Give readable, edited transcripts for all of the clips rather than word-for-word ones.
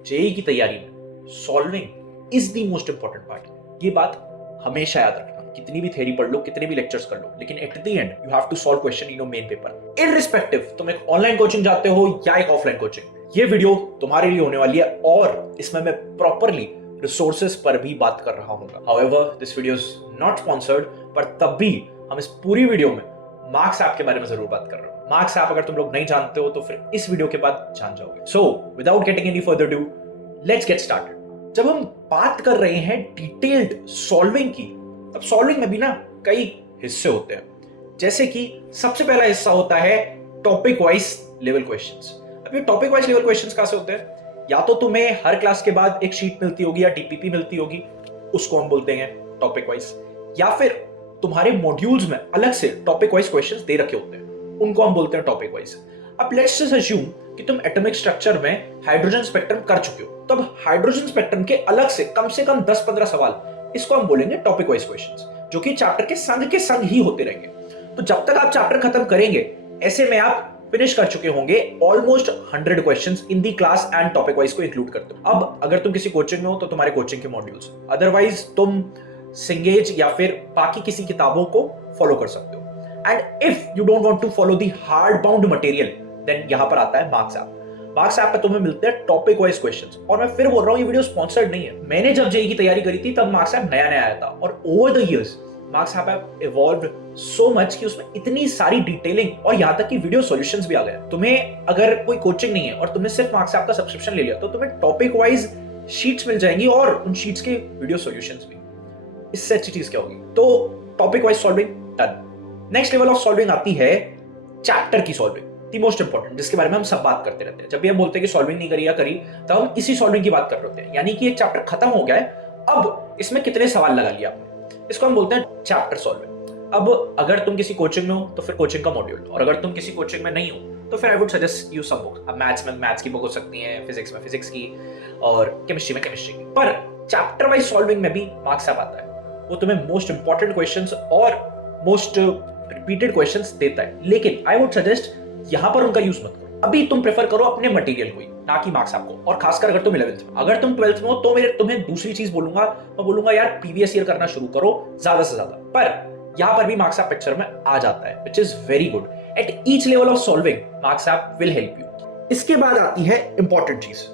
JEE की तैयारी में solving is the most important part. ये बात हमेशा याद रखना। कितनी भी थ्योरी पढ़ लो, कितने भी लेक्चर्स कर लो, लेकिन at the end you have to solve question in your main paper. Irrespective तुम एक ऑनलाइन कोचिंग जाते हो या एक ऑफलाइन कोचिंग, ये वीडियो तुम्हारे लिए होने वाली है और इसमें मैं प्रॉपरली रिसोर्सेज पर भी बात कर रहा हूँ। However this video is not sponsored, पर तब भी हम इस पूरी वीडियो में मार्क्स ऐप के बारे में जरूर बात कर रहे हो। मार्क्स ऐप अगर तुम लोग नहीं जानते हो तो फिर इस वीडियो के बाद जान जाओगे। So without getting any further due, let's get started. जब हम बात कर रहे हैं डिटेल्ड सॉल्विंग की, तब सॉल्विंग में भी ना कई हिस्से होते हैं। जैसे कि सबसे पहला हिस्सा होता है टॉपिक वाइज लेवल क्वेश्चंस। अब ये टॉपिक वाइज लेवल क्वेश्चंस कहां से होते हैं? या तो तुम्हें हर क्लास के बाद एक शीट मिलती होगी या टीपीपी मिलती होगी, उसको हम बोलते हैं टॉपिक वाइज, या फिर तुम्हारे मॉड्यूल्स में अलग से टॉपिक वाइज क्वेश्चंस दे रखे होते हैं, उनको हम बोलते हैं टॉपिक वाइज। अब लेट्स जस्ट अज्यूम कि तुम एटॉमिक स्ट्रक्चर में हाइड्रोजन स्पेक्ट्रम कर चुके हो, तब हाइड्रोजन स्पेक्ट्रम के अलग से कम 10-15 सवाल, इसको हम बोलेंगे टॉपिक वाइज क्वेश्चंस, जो कि चैप्टर के संग ही होते रहेंगे। तो जब तक आप चैप्टर खत्म करेंगे, ऐसे में आप फिनिश कर चुके होंगे almost 100 questions in the class and topic wise को इंक्लूड करते हो। अब अगर तुम किसी कोचिंग में हो तो तुम्हारे कोचिंग के मॉड्यूल्स, अदरवाइज तुम सिंगेज या फिर बाकी किसी किताबों को फॉलो कर सकते हो। And if you don't want to follow the hard bound material, then यहां पर आता है मार्क्स ऐप। मार्क्स ऐप पे तुम्हें मिलते हैं टॉपिक वाइज क्वेश्चंस। और मैं फिर बोल रहा हूं, ये वीडियो स्पॉन्सर्ड नहीं है। मैंने जब जेईई की तैयारी करी थी तब मार्क्स ऐप नया आया था, और over the years marks app evolved so much कि उसमें इतनी सारी डिटेलिंग और यहां तक कि वीडियो सॉल्यूशंस भी आ गए। तुम्हें अगर कोई कोचिंग नहीं है और तुमने सिर्फ मार्क्स ऐप का सब्सक्रिप्शन ले लिया, तो तुम्हें टॉपिक वाइज शीट्स मिल जाएंगी और उन शीट्स के वीडियो सॉल्यूशंस भी। इससे अच्छी चीज क्या होगी? तो topic wise solving done. Next level of solving आती है चैप्टर की सॉल्विंग, द मोस्ट इंपॉर्टेंट, जिसके बारे में हम सब बात करते रहते हैं। जब भी हम बोलते हैं कि सॉल्विंग नहीं करी या करी, तब हम इसी सॉल्विंग की बात कर रहे होते हैं। यानी कि एक चैप्टर खत्म हो गया है, अब इसमें कितने सवाल लगा लिया आपने, इसको हम बोलते हैं चैप्टर सॉल्विंग। अब अगर तुम किसी कोचिंग में हो तो फिर कोचिंग का मॉड्यूल, और अगर तुम किसी कोचिंग में नहीं हो तो फिर I would suggest you some books. अब मैथ्स में मैथ्स की बुक हो सकती है, फिजिक्स में फिजिक्स की, और केमिस्ट्री में केमिस्ट्री की। पर चैप्टर वाइज सॉल्विंग में भी मार्क्स ऐप आता है। वो तुम्हें मोस्ट इंपॉर्टेंट क्वेश्चंस और मोस्ट रिपीटेड क्वेश्चंस देता है, लेकिन आई वुड सजेस्ट यहां पर उनका यूज मत करो। अभी तुम प्रेफर करो अपने मटेरियल को ही, ना कि मार्क्स ऐप को। और खासकर अगर तुम 11th में, अगर तुम 12th में हो तो तुम्हें दूसरी चीज बोलूंगा, मैं बोलूंगा यार प्रीवियस ईयर करना शुरू करो ज्यादा से ज्यादा। पर यहां पर भी मार्क्स ऐप पिक्चर में आ जाता है, which is very good. At each level of solving marks app will help you. इसके बाद आती है इंपॉर्टेंट चीज,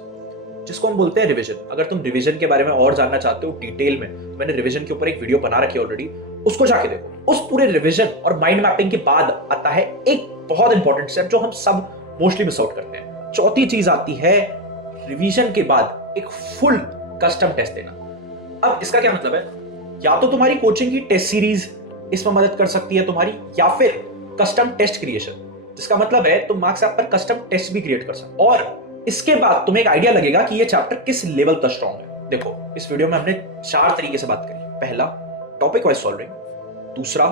जिसको हम बोलते हैं रिवीजन। अगर तुम रिवीजन के बारे में और जानना चाहते हो डिटेल में, तो मैंने रिवीजन के ऊपर एक वीडियो बना रखी है ऑलरेडी, उसको जाके देखो। उस पूरे रिवीजन और माइंड मैपिंग के बाद आता है एक बहुत इंपॉर्टेंट स्टेप जो हम सब मोस्टली मिस आउट करते हैं। चौथी चीज आती है रिवीजन के बाद एक फुल कस्टम टेस्ट देना। अब इसका क्या मतलब है? या तो तुम्हारी कोचिंग की टेस्ट सीरीज इसमें मदद कर सकती है तुम्हारी, या फिर कस्टम टेस्ट क्रिएशन, जिसका मतलब है तुम मार्क्स ऐप पर कस्टम टेस्ट भी क्रिएट कर सकते हो। और इसके बाद तुम्हें एक आइडिया लगेगा कि ये चैप्टर किस लेवल तक स्ट्रांग है। देखो, इस वीडियो में हमने 4 तरीके से बात करी। पहला टॉपिक वाइज सॉल्विंग, दूसरा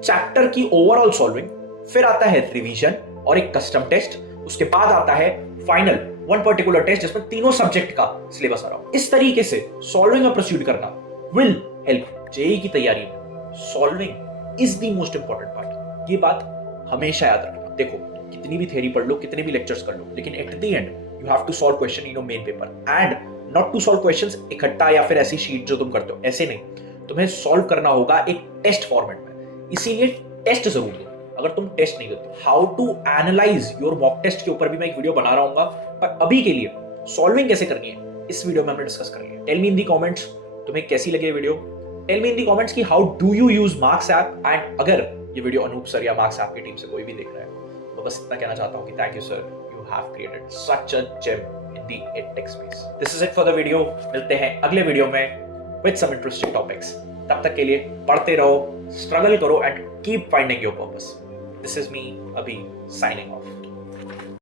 चैप्टर की ओवरऑल सॉल्विंग, फिर आता है रिवीजन और एक कस्टम टेस्ट, उसके बाद आता है फाइनल वन पर्टिकुलर टेस्ट जिसमें तीनों सब्जेक्ट का सिलेबस आ रहा हो। इस तरीके से सॉल्विंग में प्रोसीड करना विल हेल्प। जेईई की तैयारी में solving is the most important part. ये बात हमेशा याद रखना। देखो, कितनी भी थ्योरी पढ़ लो, कितने भी लेक्चर्स कर लो, लेकिन at the end you have to solve question in your main paper. And not to solve questions इकट्ठा या फिर ऐसी शीट जो तुम करते हो, ऐसे नहीं। तुम्हें सॉल्व करना होगा एक टेस्ट फॉर्मेट में, इसीलिए टेस्ट जरूर दो। अगर तुम टेस्ट नहीं देते, how to analyse your mock test के ऊपर भी मैं एक वीडियो बना रहा हूँ। पर अभी के लिए सॉल्विंग कैसे करनी है, इस वीडियो में हमने डिस्कस कर लिया। Tell me in the comments तुम्हें कैसी लगी ये video. Tell me in the comments कि how do you use Marks app. And अगर ये वीडियो अनूप सर या मार्क्स ऐप की टीम से कोई भी देख रहा है, तो बस इतना कहना चाहता हूं कि thank you sir, you have created such a gem in the edtech space. This is it for the video. मिलते हैं अगले वीडियो में विद सम इंटरेस्टिंग टॉपिक्स। तब तक के लिए पढ़ते रहो, स्ट्रगल करो and keep finding your purpose. This is me अभी साइनिंग ऑफ।